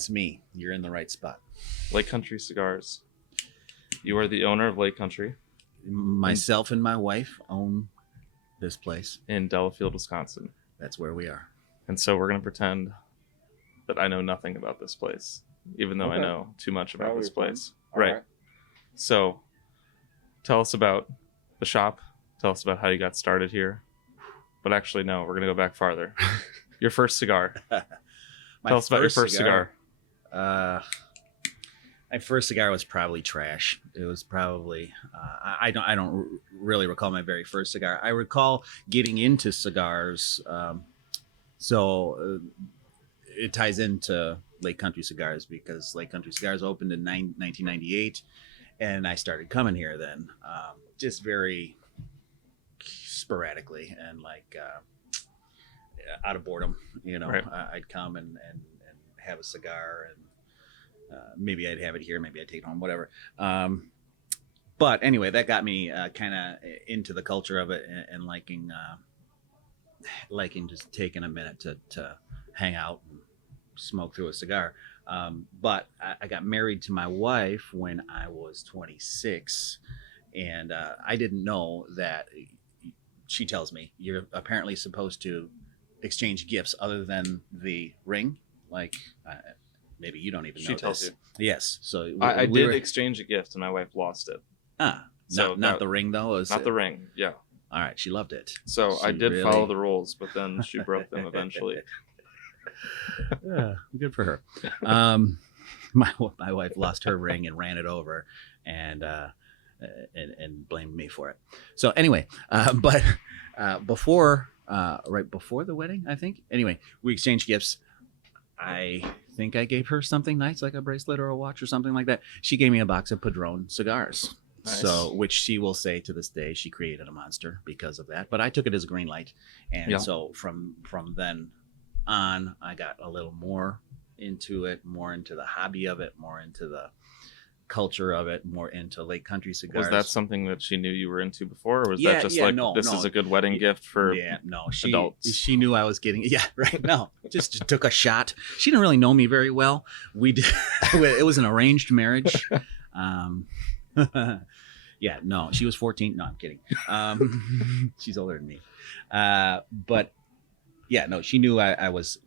That's me. You're in the right spot. Lake Country Cigars. You are the owner of Lake Country. Myself and my wife own this place. In Delafield, Wisconsin. That's where we are. And so we're going to pretend that I know nothing about this place, even though I know too much about this place. Right. So tell us about the shop. Tell us about how you got started here. But actually, no, we're going to go back farther. Your first cigar. Tell us about your first cigar. My first cigar was probably trash. It was probably I don't really recall my very first cigar. I recall getting into cigars. It ties into Lake Country Cigars because Lake Country Cigars opened in 1998, and I started coming here then, just very sporadically and like out of boredom. Right. I'd come and have a cigar and. Maybe I'd have it here, maybe I'd take it home, whatever. But anyway, that got me kind of into the culture of it and liking just taking a minute to hang out and smoke through a cigar. But I got married to my wife when I was 26, and I didn't know that. She tells me you're apparently supposed to exchange gifts other than the ring, like. Maybe you don't even know. She tells this. you. Yes. So I did exchange a gift, and my wife lost it. So not the ring though. Not the ring. Yeah. All right. She loved it. So I did follow the rules, but then she broke them eventually. Yeah, good for her. My wife lost her ring and ran it over, and blamed me for it. So anyway, but right before the wedding, I think. Anyway, we exchanged gifts. I think I gave her something nice, like a bracelet or a watch or something like that. She gave me a box of Padron cigars. Nice. So, which she will say to this day, she created a monster because of that. But I took it as a green light. And so from then on, I got a little more into it, more into the hobby of it, more into the culture of it, more into Lake Country Cigars. Was that something that she knew you were into before, or was that just this is a good wedding gift for adults? She knew I was getting no, just took a shot. She didn't really know me very well. We did it was an arranged marriage. She was 14. No, I'm kidding. She's older than me. But she knew I was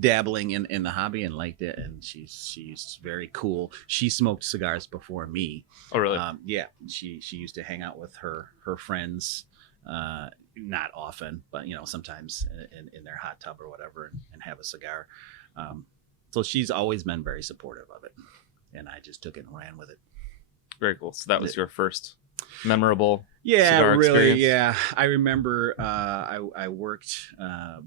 dabbling in the hobby and liked it, and she's very cool. She smoked cigars before me. Oh, really? She used to hang out with her friends, not often, but sometimes in their hot tub or whatever, and have a cigar. So she's always been very supportive of it, and I just took it and ran with it. Very cool. So that was your first memorable cigar really experience? I remember I worked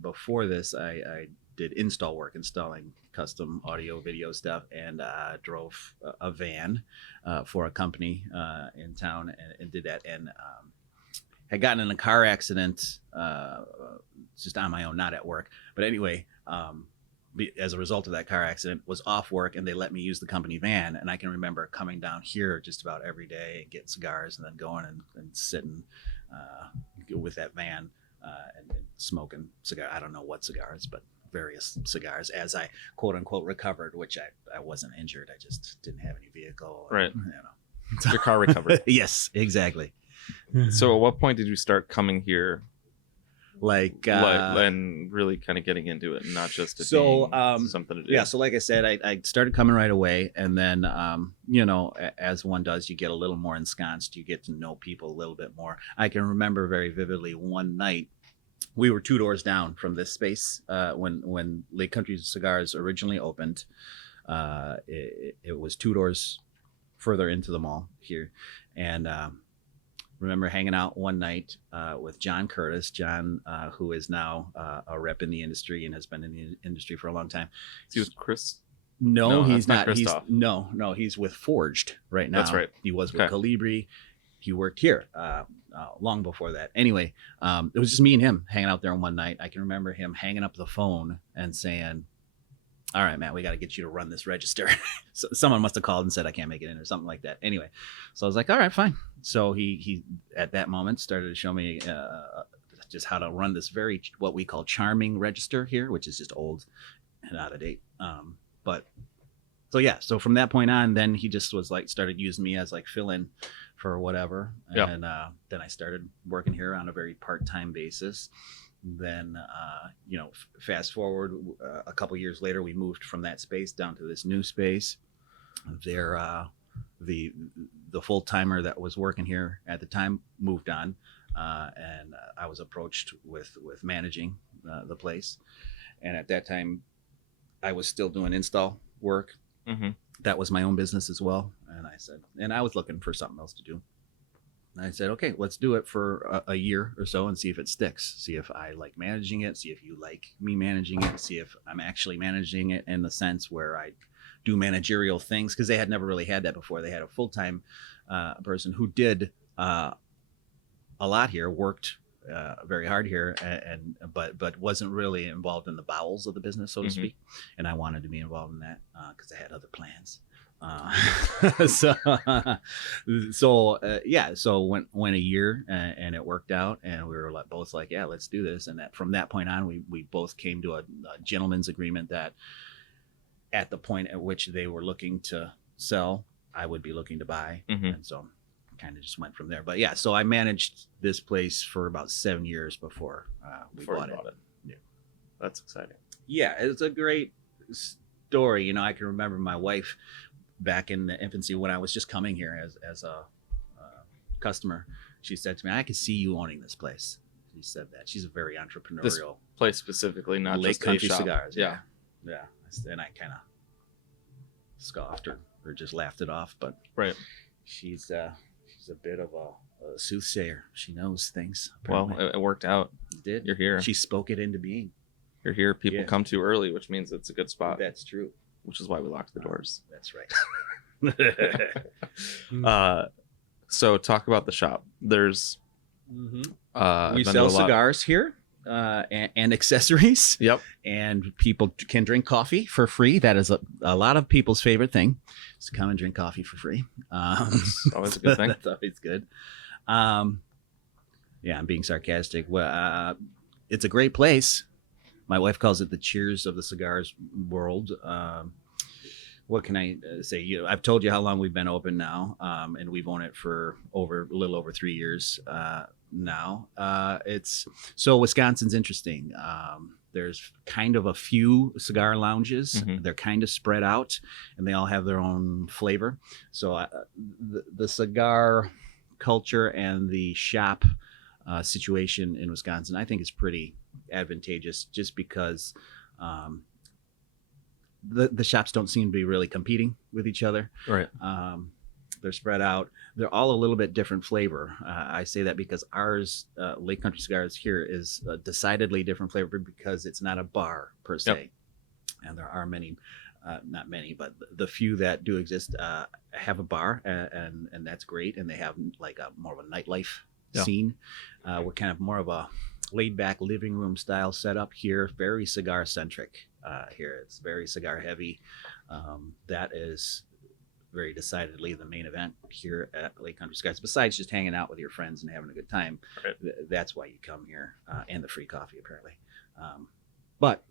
before this. I did install work, installing custom audio video stuff, and drove a van for a company in town and did that, and had gotten in a car accident just on my own, not at work, but anyway, as a result of that car accident, was off work, and they let me use the company van. And I can remember coming down here just about every day and getting cigars, and then going and sitting with that van and smoking cigar. I don't know what cigars, but various cigars as I quote unquote recovered, which I wasn't injured. I just didn't have any vehicle. Right. Your car recovered. Yes, exactly. So at what point did you start coming here? And really kind of getting into it, and not just being something to do. Yeah. So like I said, I started coming right away, and then as one does, you get a little more ensconced. You get to know people a little bit more. I can remember very vividly one night. We were 2 doors down from this space when Lake Country Cigars originally opened. It was 2 doors further into the mall here, and remember hanging out one night with John Curtis. John, who is now a rep in the industry and has been in the industry for a long time. He was Chris. No, he's not. He's with Forged right now. That's right. He was with Calibri. He worked here long before that. Anyway, it was just me and him hanging out there one night. I can remember him hanging up the phone and saying, "All right, Matt, we got to get you to run this register." So someone must have called and said I can't make it in or something like that. Anyway, so I was like, all right, fine. So he at that moment started to show me just how to run this what we call charming register here, which is just old and out of date. But So yeah, so from that point on, then he just was like started using me as like fill in for whatever, Yeah. and then I started working here on a very part-time basis. Then fast forward a couple years later, we moved from that space down to this new space. There, the the full timer that was working here at the time moved on, and I was approached with managing the place. And at that time, I was still doing install work. Mm-hmm. That was my own business as well. And I said, and I was looking for something else to do. And I said, okay, let's do it for a year or so and see if it sticks. See if I like managing it. See if you like me managing it. See if I'm actually managing it in the sense where I do managerial things, because they had never really had that before. They had a full-time person who did a lot here, worked very hard here, but wasn't really involved in the bowels of the business, so to Mm-hmm. speak. And I wanted to be involved in that because I had other plans. So went a year and it worked out, and we were both like, yeah, let's do this. And that from that point on, we both came to a gentleman's agreement that at the point at which they were looking to sell, I would be looking to buy. Mm-hmm. And so kind of just went from there. But yeah, so I managed this place for about 7 years before we bought it. Yeah, that's exciting. Yeah, it's a great story. You know, I can remember my wife back in the infancy when I was just coming here as a customer. She said to me, I could see you owning this place. She said that. She's a very entrepreneurial. This place specifically, not Lake just Country a shop. Cigars. Yeah. Yeah. And I kind of scoffed or just laughed it off. But Right. she's a bit of a soothsayer. She knows things. Well, apparently. it worked out. It did. You're here. She spoke it into being. You're here. People Yeah. come too early, which means it's a good spot. That's true. Which is why we locked the doors. That's right. So talk about the shop. There's we I've been to sell a lot- cigars here and accessories. Yep. And people can drink coffee for free. That is a lot of people's favorite thing, is to come and drink coffee for free. It's always a good thing. That's always good. Yeah, I'm being sarcastic. Well, it's a great place. My wife calls it the Cheers of the cigars world. What can I say? I've told you how long we've been open now, and we've owned it for a little over 3 years now. Wisconsin's interesting. There's kind of a few cigar lounges. Mhm. They're kind of spread out, and they all have their own flavor. So the cigar culture and the shop situation in Wisconsin, I think, is pretty advantageous, just because the shops don't seem to be really competing with each other. Right. They're spread out. They're all a little bit different flavor. I say that because ours, Lake Country Cigars here, is a decidedly different flavor because it's not a bar per se. Yep. And there are many, not many, but the few that do exist have a bar, and that's great. And they have like more of a nightlife Yeah. scene. We're kind of more of a laid back living room style setup here, very cigar centric here. It's very cigar heavy. That is very decidedly the main event here at Lake Country Cigars. Besides just hanging out with your friends and having a good time, Right. That's why you come here, and the free coffee apparently. But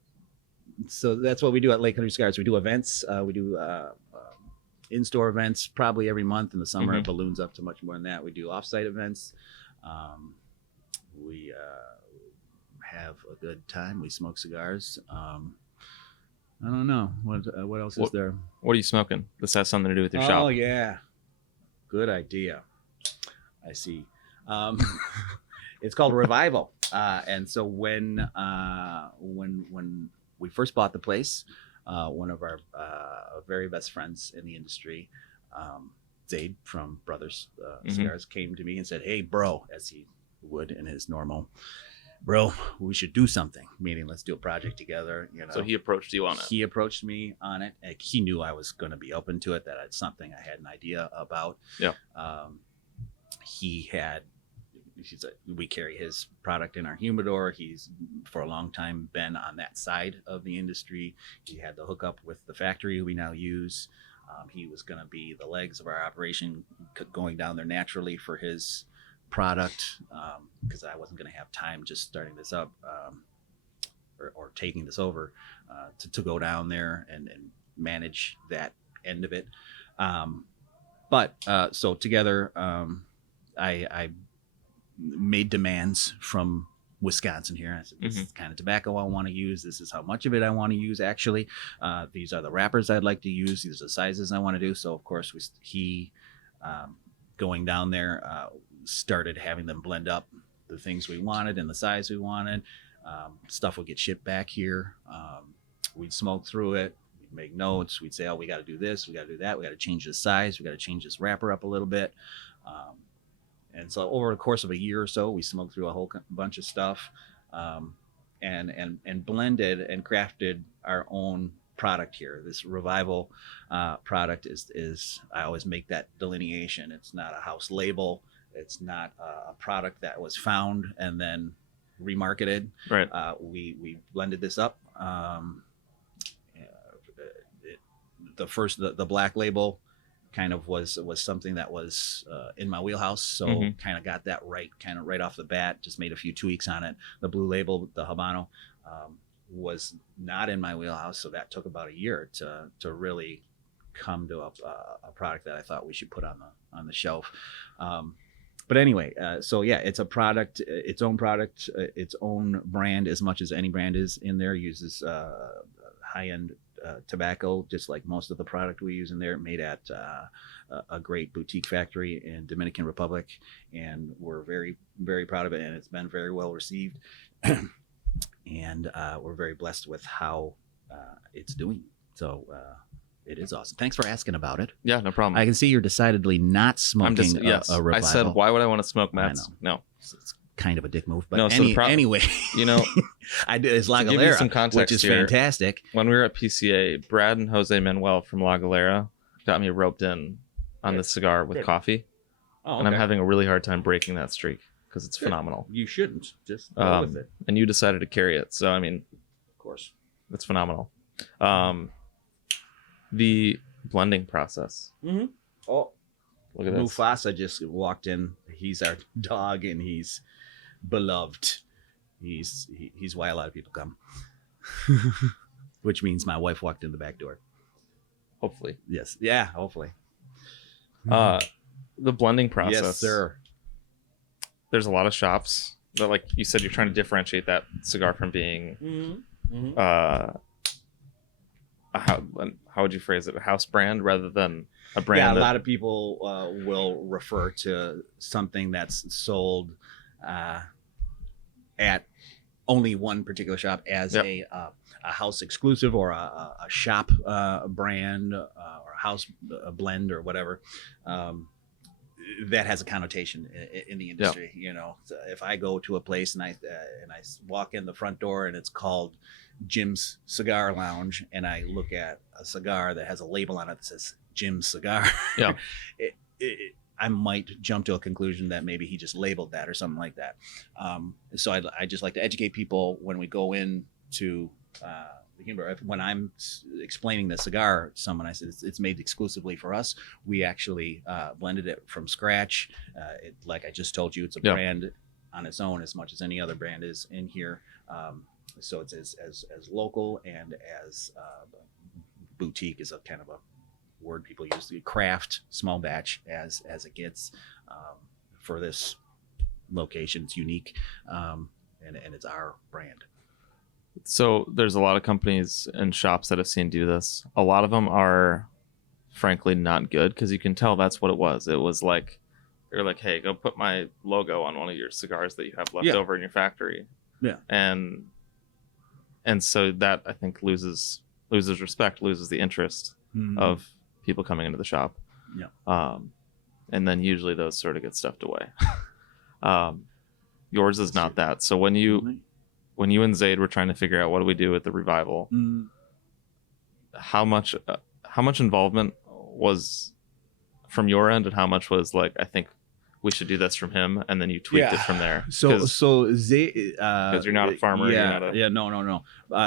so that's what we do at Lake Country Cigars. We do events. We do in-store events probably every month. In the summer, Mhm. it balloons up to much more than that. We do off-site events. We have a good time. We smoke cigars. I don't know what else is there. What are you smoking? This has something to do with your Oh shop. yeah, good idea. I see. It's called Revival, and so when we first bought the place, one of our very best friends in the industry, Zaid from Brothers Cigars, came to me and said, "Hey, bro," as he would in his normal, "Bro, we should do something. Meaning, let's do a project together." You know. So he approached you on it. He approached me on it. And he knew I was going to be open to it. That it's something I had an idea about. Yeah. We carry his product in our humidor. He's for a long time been on that side of the industry. He had the hookup with the factory we now use. He was going to be the legs of our operation, going down there naturally for his product, because I wasn't going to have time just starting this up or taking this over to go down there and manage that end of it. So together, I made demands from Wisconsin here. I said, this is the kind of tobacco I want to use. This is how much of it I want to use, actually. These are the wrappers I'd like to use. These are the sizes I want to do. So, of course, he, going down there, started having them blend up the things we wanted and the size we wanted. Stuff would get shipped back here. We'd smoke through it. We'd make notes. We'd say, oh, we got to do this. We got to do that. We got to change the size. We got to change this wrapper up a little bit. And so over the course of a year or so, we smoked through a whole bunch of stuff, and blended and crafted our own product here. This Revival product is I always make that delineation. It's not a house label. It's not a product that was found and then remarketed. Right. We blended this up. The black label kind of was something that was in my wheelhouse, so kind of got that right off the bat. Just made a few tweaks on it. The blue label, the Habano, was not in my wheelhouse, so that took about a year to really come to a product that I thought we should put on the shelf. But anyway, so yeah, it's a product, its own brand, as much as any brand is in there. Uses high-end tobacco, just like most of the product we use in there, made at a great boutique factory in Dominican Republic, and we're very, very proud of it, and it's been very well received. And we're very blessed with how it's doing. So it is awesome. Thanks for asking about it. Yeah, no problem. I can see you're decidedly not smoking yes. a Revival. I said, why would I want to smoke Mats? No. It's kind of a dick move, but no, anyway, I did it's La to give you some Galera, context which is here, fantastic. When we were at PCA, Brad and Jose Manuel from La Galera got me roped in on this cigar with coffee, and I'm having a really hard time breaking that streak because it's phenomenal. You shouldn't just go with it. And you decided to carry it, so I mean, of course, it's phenomenal. The blending process. Oh, look at this. Mufasa just walked in. He's our dog, and he's beloved. He's why a lot of people come. Which means my wife walked in the back door. Hopefully. Yes. Yeah, hopefully. The blending process. Yes, sir. There's a lot of shops that, like you said, you're trying to differentiate that cigar from being how would you phrase it? A house brand rather than a brand. Yeah, a lot of people will refer to something that's sold at only one particular shop as a house exclusive, or a shop brand, or a house blend, or whatever. That has a connotation in the industry. You know, so if I go to a place and I walk in the front door and it's called Jim's Cigar Lounge, and I look at a cigar that has a label on it that says Jim's Cigar, I might jump to a conclusion that maybe he just labeled that or something like that. So I just like to educate people when we go into the humidor. When I'm explaining the cigar to someone, I said it's made exclusively for us. We actually blended it from scratch. Like I just told you, it's a brand on its own as much as any other brand is in here. So it's as local and as boutique is a kind of a word people use. The craft, small batch as it gets for this location. It's unique, and it's our brand. So there's a lot of companies and shops that I've seen do this. A lot of them are frankly not good, because you can tell that's what it was. It was like, they're like, hey, go put my logo on one of your cigars that you have left over in your factory. Yeah. And so that, I think, loses respect, loses the interest of people coming into the shop. Yeah. And then usually those sort of get stuffed away. Yours is not that. So when you and Zaid were trying to figure out what do we do with the Revival, how much involvement was from your end, and how much was like, I think we should do this from him, and then you tweaked it from there? So Zaid, because you're not a farmer. No.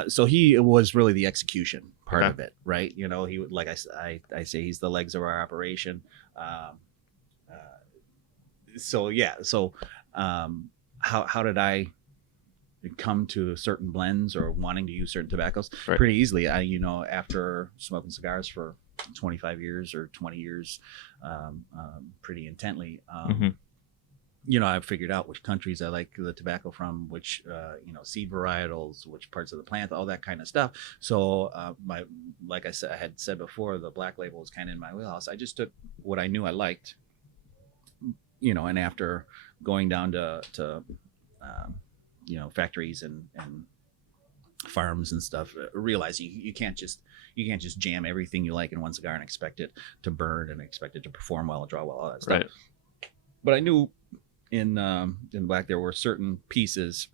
So he was really the execution part of it, right? You know, he would, like I say, he's the legs of our operation. So how did I come to certain blends or wanting to use certain tobaccos? Pretty easily. After smoking cigars for 25 years or 20 years pretty intently. Mm-hmm. I figured out which countries I like the tobacco from, which seed varietals, which parts of the plant, all that kind of stuff. So like I had said before, the black label was kind of in my wheelhouse. I just took what I knew I liked, and after going down to factories and farms and stuff, realizing you can't just jam everything you like in one cigar and expect it to burn and expect it to perform well and draw well, all that stuff. Right. But I knew in black there were certain pieces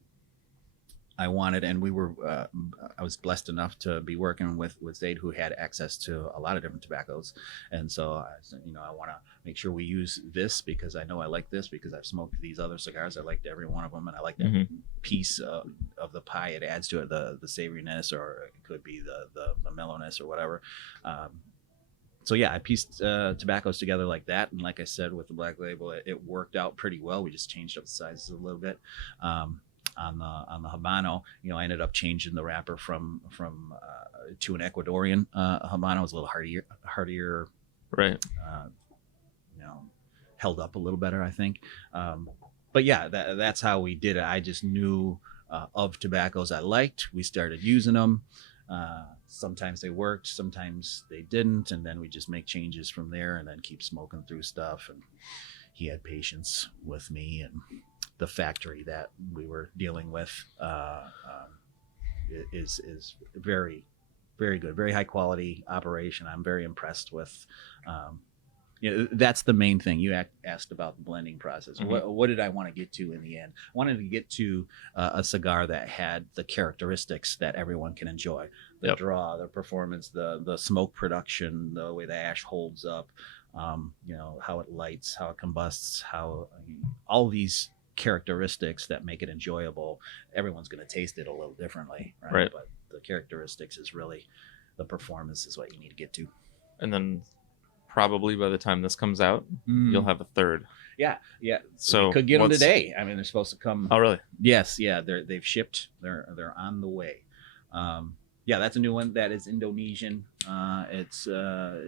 I wanted, and I was blessed enough to be working with Zaid, who had access to a lot of different tobaccos, and so I said, I want to make sure we use this because I know I like this, because I've smoked these other cigars. I liked every one of them, and I like that Mm-hmm. piece of the pie it adds to it, the savoriness, or it could be the mellowness or whatever. So yeah, I pieced tobaccos together like that, and like I said, with the black label, it worked out pretty well. We just changed up the sizes a little bit. On the Habano, I ended up changing the wrapper from to an Ecuadorian Habano. It was a little hardier, Right. Held up a little better, I think. But yeah, that's how we did it. I just knew of tobaccos I liked. We started using them. Sometimes they worked, sometimes they didn't, and then we just make changes from there and then keep smoking through stuff. And he had patience with me, and the factory that we were dealing with is very, very good, very high quality operation. I'm very impressed with. That's the main thing. You asked about the blending process. Mm-hmm. What did I want to get to in the end? I wanted to get to a cigar that had the characteristics that everyone can enjoy: the Yep. draw, the performance, the smoke production, the way the ash holds up, how it lights, how it combusts, all these characteristics that make it enjoyable. Everyone's going to taste it a little differently, right? But the characteristics is really the performance is what you need to get to. And then probably by the time this comes out, you'll have a third. Yeah. So we could get them today. I mean, they're supposed to come. Oh, really? Yes. Yeah. They've shipped. They're on the way. Yeah, that's a new one. That is Indonesian. It's a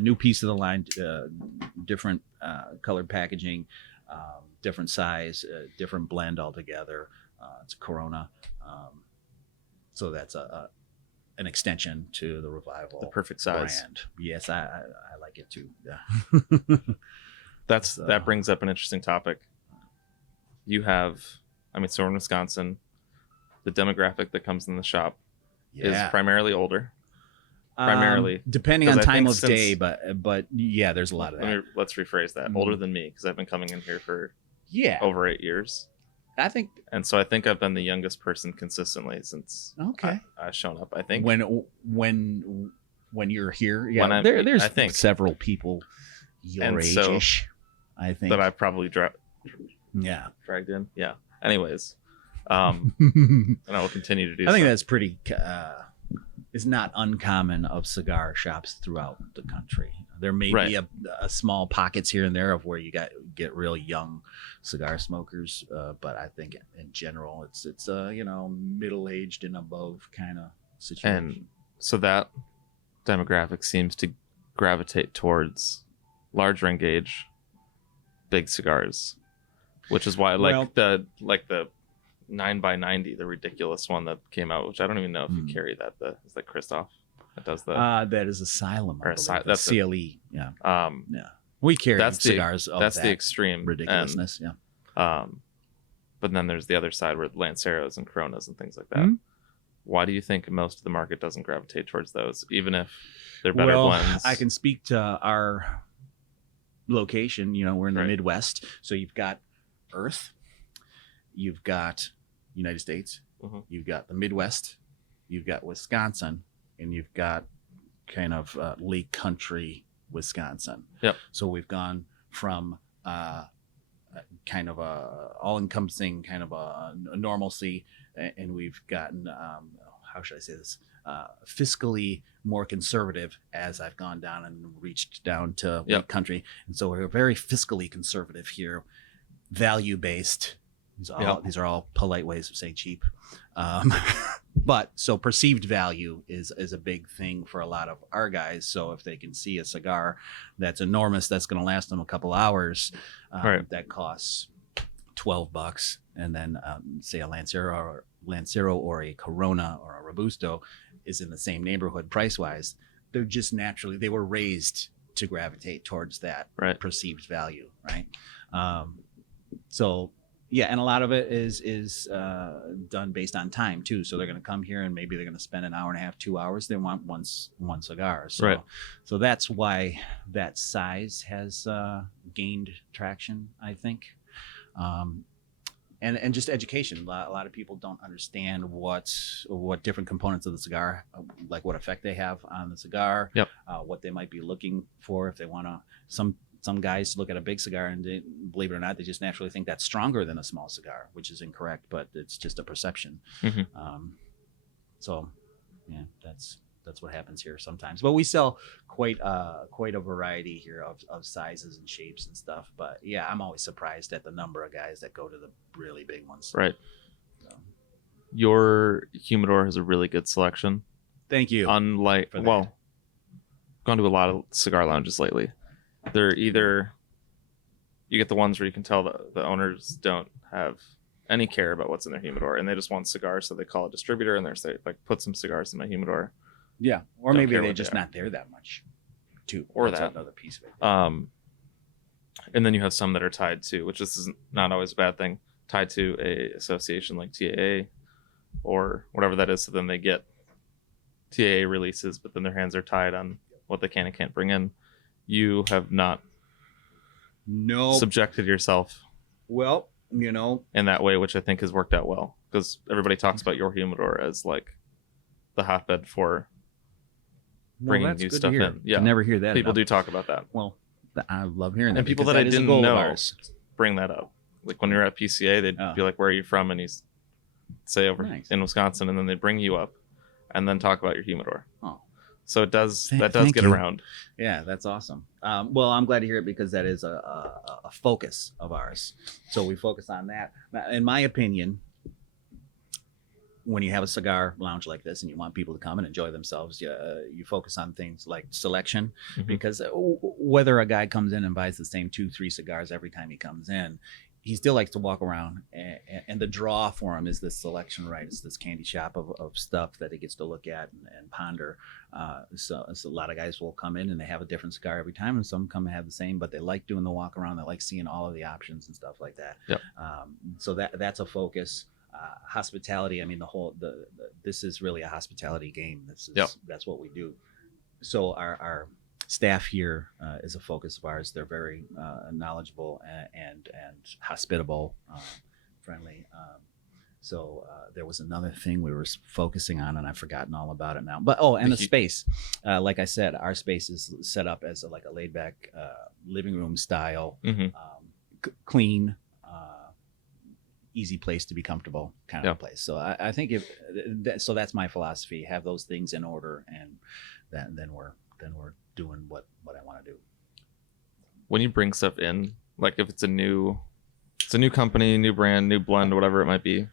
new piece of the line, different colored packaging, different size, different blend altogether. It's a Corona. So that's an extension to the Revival. The perfect size. Brand. Yes, I like it too. Yeah. That brings up an interesting topic. So we're in Wisconsin. The demographic that comes in the shop is primarily older. Primarily, depending on time of day, but yeah, there's a lot of that. Let's rephrase that. Older than me, because I've been coming in here for over 8 years. I think, and so I think I've been the youngest person consistently since I've shown up. I think when you're here, there's I think several people your age-ish. I think that I probably dragged in. Yeah. Anyways, and I will continue to do. I think that's pretty. It's not uncommon of cigar shops throughout the country. There may be a small pockets here and there of where you get real young cigar smokers, but I think in general it's middle-aged and above kind of situation. And so that demographic seems to gravitate towards large ring gauge, big cigars, which is why I like the 9x90, the ridiculous one that came out, which I don't even know if you carry that. Is that Christoph? That does that. That is Asylum. That's CLE. Yeah. Yeah. We carry cigars. That's the extreme ridiculousness. But then there's the other side where Lanceros and Coronas and things like that. Mm-hmm. Why do you think most of the market doesn't gravitate towards those, even if they're better blends? I can speak to our location. We're in the Midwest, so you've got Earth, you've got United States, you've got the Midwest, you've got Wisconsin, and you've got kind of Lake Country, Wisconsin. Yep. So we've gone from kind of a all-encompassing kind of a normalcy, and we've gotten how should I say this? Fiscally more conservative as I've gone down and reached down to Lake Country, and so we're very fiscally conservative here, value-based, These are all polite ways of saying cheap. Um, but so perceived value is a big thing for a lot of our guys. So if they can see a cigar that's enormous, that's going to last them a couple hours, that costs $12, and then say a Lancero or a Corona or a Robusto is in the same neighborhood price wise, they're just naturally, they were raised to gravitate towards that perceived value, right? So yeah, and a lot of it is done based on time too. So they're going to come here and maybe they're going to spend an hour and a half, 2 hours. They want one cigar. So, so that's why that size has gained traction, I think. And just education. A lot of people don't understand what different components of the cigar, like what effect they have on the cigar, what they might be looking for if they want to. Some guys look at a big cigar and believe it or not, they just naturally think that's stronger than a small cigar, which is incorrect, but it's just a perception. So yeah, that's what happens here sometimes. But we sell quite a variety here of sizes and shapes and stuff. But yeah, I'm always surprised at the number of guys that go to the really big ones. Right. So. Your humidor has a really good selection. Thank you. Unlike, well, gone to a lot of cigar lounges lately. They're either, you get the ones where you can tell the owners don't have any care about what's in their humidor, and they just want cigars, so they call a distributor and they're say, like, put some cigars in my humidor. Yeah, or maybe they're just not there that much, too. Or that's that another piece of it. And then you have some that are tied to, which is not always a bad thing, tied to a association like TAA or whatever that is. So then they get TAA releases, but then their hands are tied on what they can and can't bring in. You have not subjected yourself in that way, which I think has worked out well, because everybody talks about your humidor as like the hotbed for bringing new stuff in. Yeah, I never hear that. People do talk about that. Well, I love hearing that. And people that I didn't know bring that up. Like when you're at PCA, they'd be like, "Where are you from?" And he's say over in Wisconsin, and then they bring you up and then talk about your humidor. Oh. So it does get around. Yeah, that's awesome. Well, I'm glad to hear it, because that is a focus of ours. So we focus on that. Now, in my opinion, when you have a cigar lounge like this and you want people to come and enjoy themselves, you focus on things like selection, because whether a guy comes in and buys the same 2-3 cigars every time he comes in, he still likes to walk around, and the draw for him is this selection, right? It's this candy shop of stuff that he gets to look at and ponder. So a lot of guys will come in and they have a different cigar every time, and some come and have the same, but they like doing the walk around. They like seeing all of the options and stuff like that. Yep. So that's a focus. Hospitality. I mean, this is really a hospitality game. That's what we do. So our staff here is a focus of ours. They're very knowledgeable and hospitable, friendly. So there was another thing we were focusing on, and I've forgotten all about it now. But the space. Like I said, our space is set up as a laid back living room style, clean, easy place to be comfortable kind of place. So I think so that's my philosophy. Have those things in order, and then we're doing what I want to do. When you bring stuff in, like if it's a new company, new brand, new blend, whatever it might be,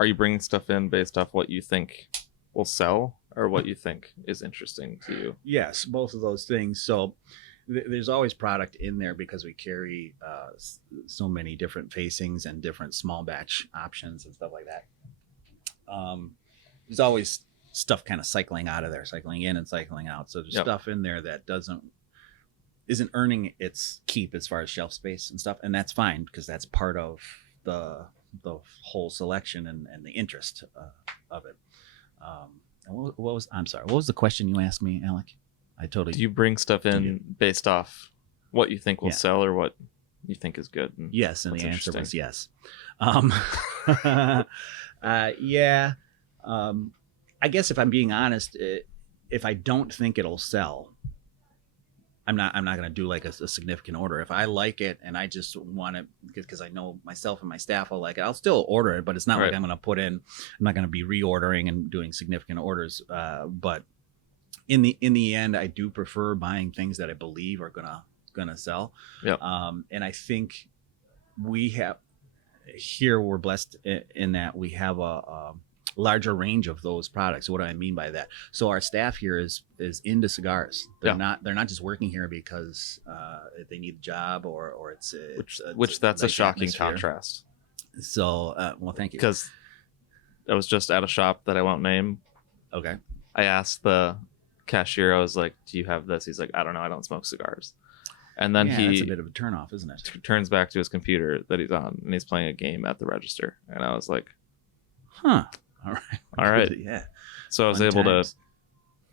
are you bringing stuff in based off what you think will sell or what you think is interesting to you? Yes, both of those things. So there's always product in there because we carry so many different facings and different small batch options and stuff like that. There's always stuff kind of cycling out of there, cycling in and cycling out. So there's stuff in there that isn't earning its keep as far as shelf space and stuff, and that's fine, because that's part of the whole selection and the interest of it. What was the question you asked me, Alec? Do you bring stuff in based off what you think will sell or what you think is good? Yes, and the answer was yes. I guess if I'm being honest, if I don't think it'll sell, I'm not going to do like a significant order. If I like it and I just want it because I know myself and my staff will like it, I'll still order it, but it's not like I'm going to I'm not going to be reordering and doing significant orders. But in the end, I do prefer buying things that I believe are gonna sell. And I think we have, here we're blessed in that we have a larger range of those products. What do I mean by that? So our staff here is into cigars. They're not just working here because they need a job or it's which that's a nice shocking atmosphere. contrast. So well, thank you. Because I was just at a shop that I won't name. Okay. I asked the cashier, I was like, "Do you have this?" He's like, "I don't know. I don't smoke cigars." And then that's a bit of a turnoff, isn't it? turns back to his computer that he's on, and he's playing a game at the register. And I was like, "Huh, all right, yeah." So I was able to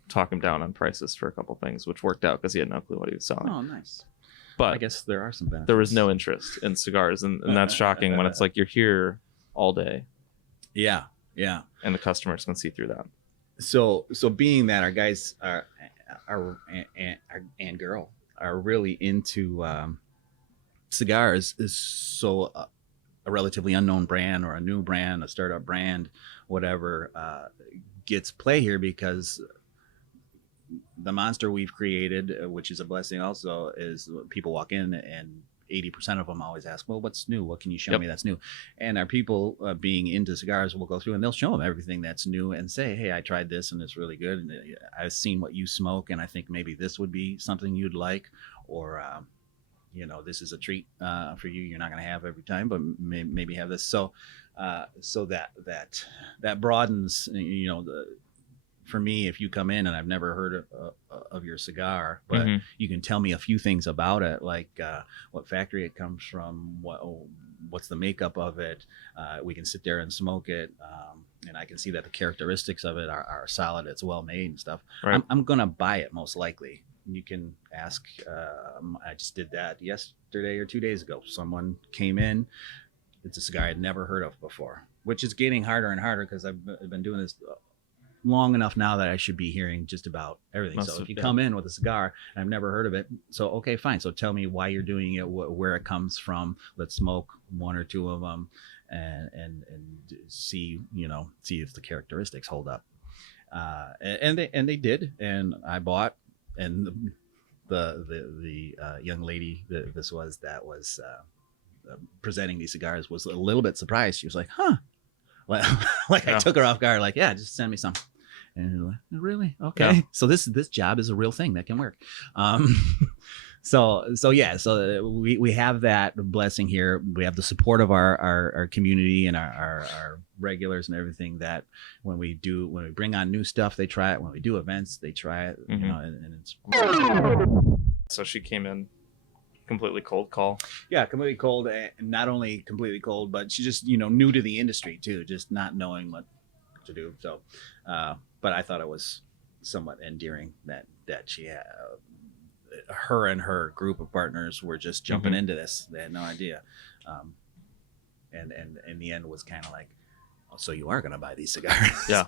talk him down on prices for a couple things, which worked out because he had no clue what he was selling. Oh, nice. But I guess there are some benefits. There was no interest in cigars, and that's shocking when it's like you're here all day. Yeah. And the customers can see through that. So being that our guys are and girl are really into cigars, is so a relatively unknown brand or a new brand, a startup brand, whatever, gets play here because the monster we've created, which is a blessing also, is people walk in and 80% of them always ask, well, what's new? What can you show me that's new? And our people being into cigars will go through and they'll show them everything that's new and say, hey, I tried this and it's really good. And I've seen what you smoke and I think maybe this would be something you'd like, or, this is a treat for you. You're not going to have every time, but maybe have this. So that broadens, for me, if you come in and I've never heard of your cigar, but you can tell me a few things about it, like what factory it comes from, what's the makeup of it. We can sit there and smoke it, and I can see that the characteristics of it are solid. It's well made and stuff. Right. I'm gonna buy it most likely. You can ask. I just did that yesterday or 2 days ago. Someone came in. It's a cigar I'd never heard of before, which is getting harder and harder because I've been doing this long enough now that I should be hearing just about everything. So if you come in with a cigar and I've never heard of it, so okay, fine. So tell me why you're doing it, where it comes from. Let's smoke one or two of them and see if the characteristics hold up. And they did, and I bought, and the young lady that was presenting these cigars was a little bit surprised. She was like, huh. Like I took her off guard, like, yeah, just send me some. And like, really? Okay. Yeah. So this job is a real thing that can work. So we have that blessing here. We have the support of our community and our regulars and everything, that when we bring on new stuff, they try it. When we do events, they try it, and it's. So she came in completely cold call. Yeah, completely cold. And not only completely cold, but she just new to the industry too, just not knowing what to do. So but I thought it was somewhat endearing that she had, her and her group of partners were just jumping into this. They had no idea, and in the end was kind of like, oh, so you are going to buy these cigars. Yeah.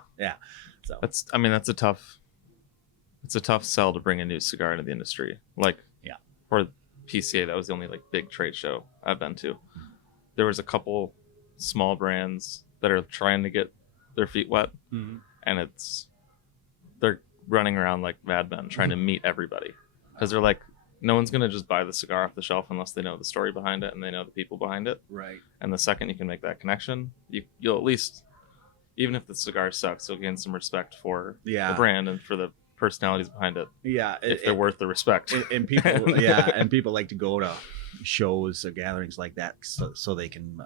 So that's a tough sell to bring a new cigar into the industry. Like, yeah, for PCA, that was the only big trade show I've been to. There was a couple small brands that are trying to get their feet wet, and they're running around like madmen trying to meet everybody, because they're like, no one's gonna just buy the cigar off the shelf unless they know the story behind it and they know the people behind it. Right. And the second you can make that connection, you'll at least, even if the cigar sucks, you'll gain some respect for the brand and for the personalities behind it. Yeah, if they're worth the respect. And people, and people like to go to shows or gatherings like that so they can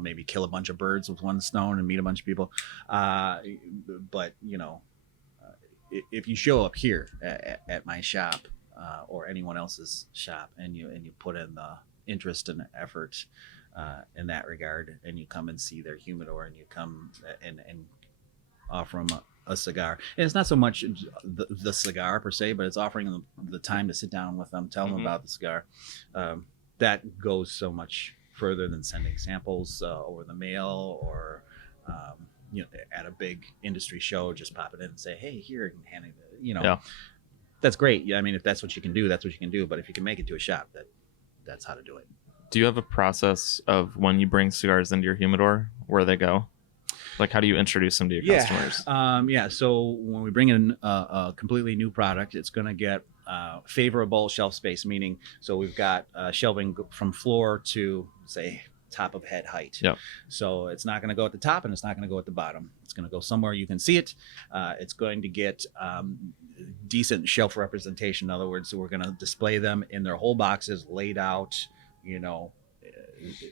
maybe kill a bunch of birds with one stone and meet a bunch of people. But if you show up here at my shop or anyone else's shop and you put in the interest and effort in that regard, and you come and see their humidor and you come and offer them a cigar, and it's not so much the cigar per se, but it's offering them the time to sit down with them, tell them about the cigar. That goes so much further than sending samples over the mail or at a big industry show, just pop it in and say, hey, here, and hand it, that's great. Yeah, I mean, if that's what you can do, that's what you can do. But if you can make it to a shop, that's how to do it. Do you have a process of when you bring cigars into your humidor, where they go? Like, how do you introduce them to your customers? So when we bring in a completely new product, it's going to get favorable shelf space, meaning, so we've got shelving from floor to, say, top of head height. Yep. So it's not going to go at the top and it's not going to go at the bottom. It's going to go somewhere you can see it. It's going to get decent shelf representation. In other words, we're going to display them in their whole boxes, laid out,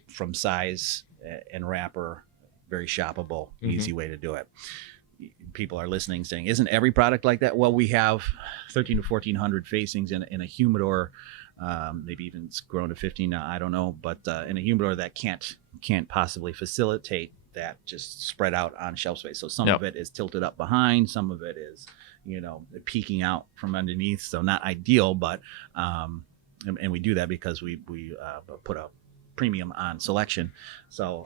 from size and wrapper, very shoppable, easy way to do it. People are listening saying, isn't every product like that? Well, we have 13 to 1400 facings in a humidor. Maybe even it's grown to 15 now, I don't know, but in a humidor that can't possibly facilitate that just spread out on shelf space. So some of it is tilted up behind, some of it is peeking out from underneath, so not ideal, but and we do that because we put a premium on selection. So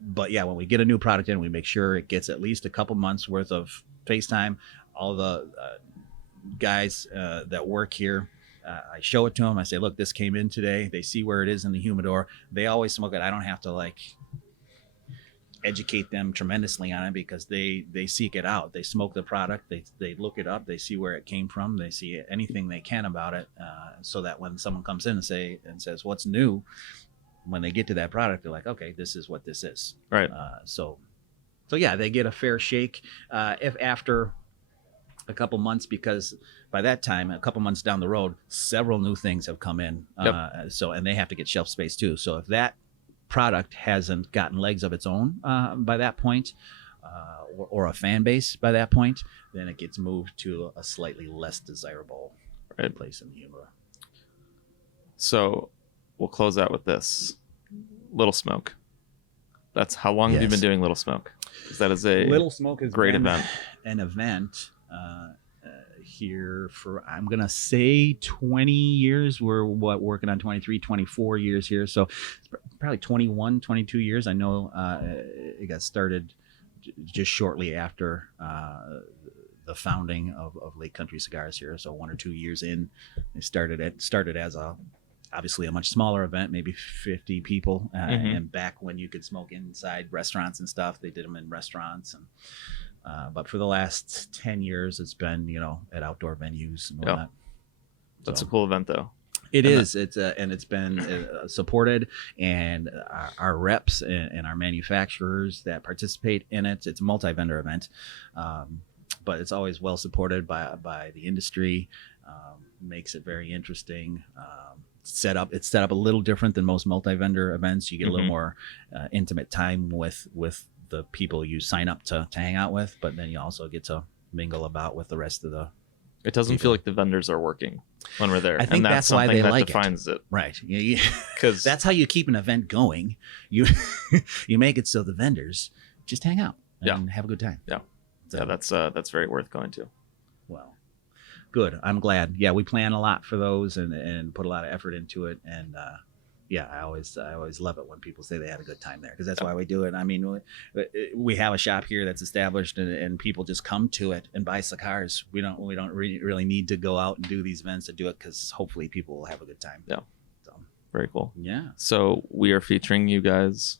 but yeah, when we get a new product in, we make sure it gets at least a couple months worth of face time. All the guys that work here, I show it to them. I say, look, this came in today. They see where it is in the humidor. They always smoke it. I don't have to educate them tremendously on it because they seek it out. They smoke the product. They look it up. They see where it came from. They see anything they can about it, so that when someone comes in and says, what's new? When they get to that product, they're like, okay, this is what this is. Right. So yeah, they get a fair shake. If after a couple months, because by that time, a couple months down the road, several new things have come in. And they have to get shelf space too. So if that product hasn't gotten legs of its own by that point, or a fan base by that point, then it gets moved to a slightly less desirable place in the humidor. So we'll close out with this. Little Smoke. That's how long have you been doing Little Smoke? That is a Little Smoke is great event. An event here for, I'm going to say 20 years. We're working on 23, 24 years here. So it's probably 21, 22 years. I know it got started just shortly after the founding of Lake Country Cigars here. So 1 or 2 years in, it started as obviously a much smaller event, maybe 50 people. And back when you could smoke inside restaurants and stuff, they did them in restaurants. And but for the last 10 years, it's been, at outdoor venues and whatnot. That's a cool event, though. It is. It's and it's been supported, and our reps and our manufacturers that participate in it. It's a multi-vendor event, but it's always well supported by the industry. Makes it very interesting. It's set up a little different than most multi-vendor events. You get a little more intimate time with the people you sign up to hang out with, but then you also get to mingle about with the rest of the. It doesn't feel like the vendors are working when we're there. I think that's why they like defines it. Right. Because that's how you keep an event going. You make it so the vendors just hang out and have a good time. Yeah. So, that's very worth going to. Well, good. I'm glad. Yeah, we plan a lot for those and put a lot of effort into it. And I always love it when people say they had a good time there, because that's why we do it. I mean, we have a shop here that's established, and people just come to it and buy cigars. We don't really need to go out and do these events to do it, because hopefully people will have a good time. Yeah. So very cool. Yeah. So we are featuring you guys.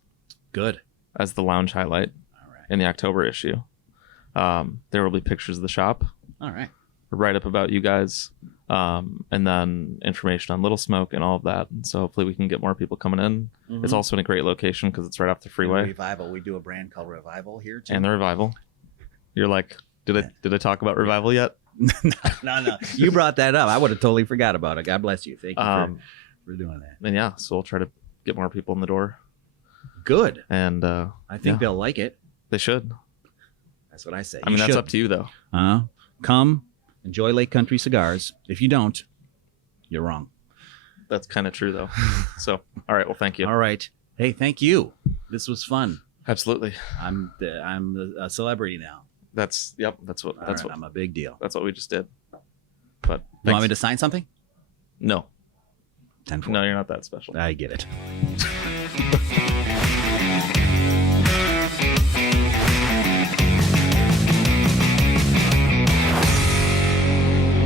Good. As the lounge highlight. All right. In the October issue. There will be pictures of the shop. All right. Write up about you guys, and then information on Little Smoke and all of that. And so hopefully we can get more people coming in. It's also in a great location because it's right off the freeway. Revival. We do a brand called Revival here too. And the Revival. You're like, did I talk about Revival yet? No. You brought that up. I would have totally forgot about it. God bless you. Thank you for doing that. And so we'll try to get more people in the door. Good. And I think they'll like it. They should. That's what I say. I mean, that's up to you though. Come. Enjoy Lake Country Cigars. If you don't, you're wrong. That's kind of true, though. So, all right. Well, thank you. All right. Hey, thank you. This was fun. Absolutely. I'm a celebrity now. That's what. I'm a big deal. That's what we just did. But you want me to sign something? No. 10-4. No, you're not that special. I get it.